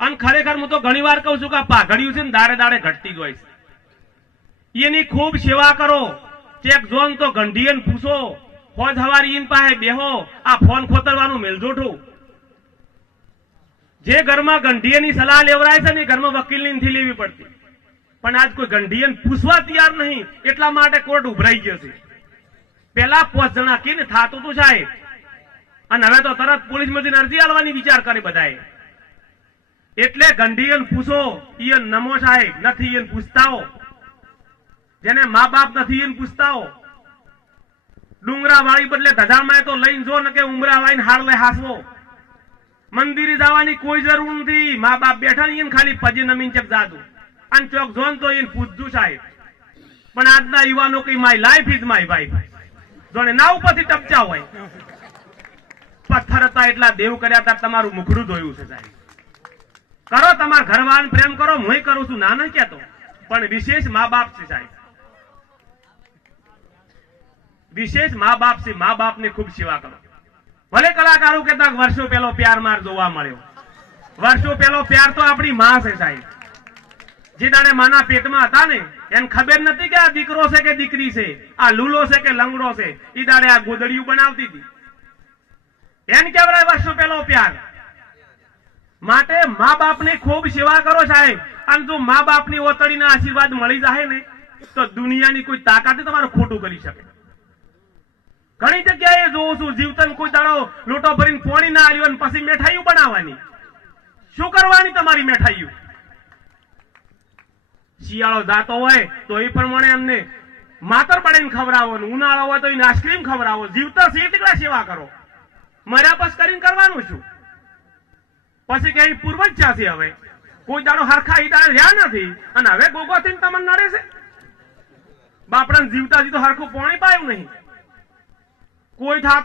અને ખરેખર હું તો ઘણી વાર કહું છું કે આ પાઘડિયું છે ને દાડે દાડે ઘટતી જ હોય છે. એની ખૂબ સેવા કરો. ચેક જોન તો ગંઢીએ પૂછો, ફોજ હવારી ઈન પાસે બેહો, આ ફોન ખોતરવાનું મેલજોઠું. જે ઘરમાં ગંઢીએની સલાહ લેવરાય છે ને ઘરમાં વકીલની નથી લેવી પડતી. પણ આજ કોઈ ગંઢીએને પૂછવા તૈયાર નહીં, એટલા માટે કોર્ટ ઉભરાઈ ગયો છે. પેલા 5 જણા કીને થાતું તું સાહેબ, અને હવે તો તરત પોલીસ માંથી અરજી આલવાની વિચાર કરે બધાએ. એટલે ગંઢીએને પૂછો, ઈયન નમો સાહેબ નથી, ઈયન પૂછતાઓ. જેને મા બાપ નથી એને પૂછતાઓ. ડુંગરા વાળી બદલે ધજામાં તો લઈને જો ને કે ઉમરા વાળીને હાર લે હાસવો. મંદિરે જવાની કોઈ જરૂર નથી. મા બાપ બેઠા ને ખાલી પજી નમીન ચેક જાદુ અને ચોક જોન તો એને પૂછતું સાહેબ. પણ આજના યુવાનો કઈ my life is my wife, જોને ના ઉપરથી ટપચા હોય. પથ્થર હતા એટલા દેવ કર્યા હતા, તમારું મુખડું ધોયું છે સાહેબ. કરો તમારા ઘરવાળાને પ્રેમ કરો, હું કરું છું, ના નહીં કહેતો, પણ વિશેષ મા બાપ છે સાહેબ. વિશેષ મા બાપ છે. મા બાપ ની ખૂબ સેવા કરો. ભલે કલાકારો કહેતા વર્ષો પહેલો પ્યાર માર જોવા મળ્યો. વર્ષો પહેલો પ્યાર તો આપણી માં છે સાહેબ. જે દાડે માના પેટમાં હતા ને એને ખબર નથી કે આ દીકરો છે કે દીકરી છે, આ લૂલો છે કે લંગડો છે. એ દાડે આ ગોદડિયું બનાવતી હતી. એને કહેવાય વર્ષો પહેલો પ્યાર. માટે મા બાપની ખૂબ સેવા કરો સાહેબ. અને જો મા બાપની ઓતડીના આશીર્વાદ મળી જાય ને તો દુનિયાની કોઈ તાકાત તમારું ખોટું કરી શકે. ઘણી જગ્યાએ જોઉં છું જીવતન કોઈ દાડો લોટો ભરીને પોણી ના આવ્યો ને પછી મીઠાઈઓ બનાવવાની. શું કરવાની તમારી મીઠાઈઓ? શિયાળો જાતો હોય તો એ પ્રમાણે અમને માતર પડીને ખવડાવો, ઉનાળો હોય તો એને આઈસ્ક્રીમ ખવડાવો. જીવતા સી ટીકડા સેવા કરો. મર્યા પછી કરીને કરવાનું શું? પછી કઈ પૂર્વજ છે હવે કોઈ દાડો હરખા ઈ દાડે રહ્યા નથી અને હવે ગોગો થઈને તમને નડે છે. બાપડા જીવતા તો હરખું પાણી પાયું નહીં કોઈ થાતું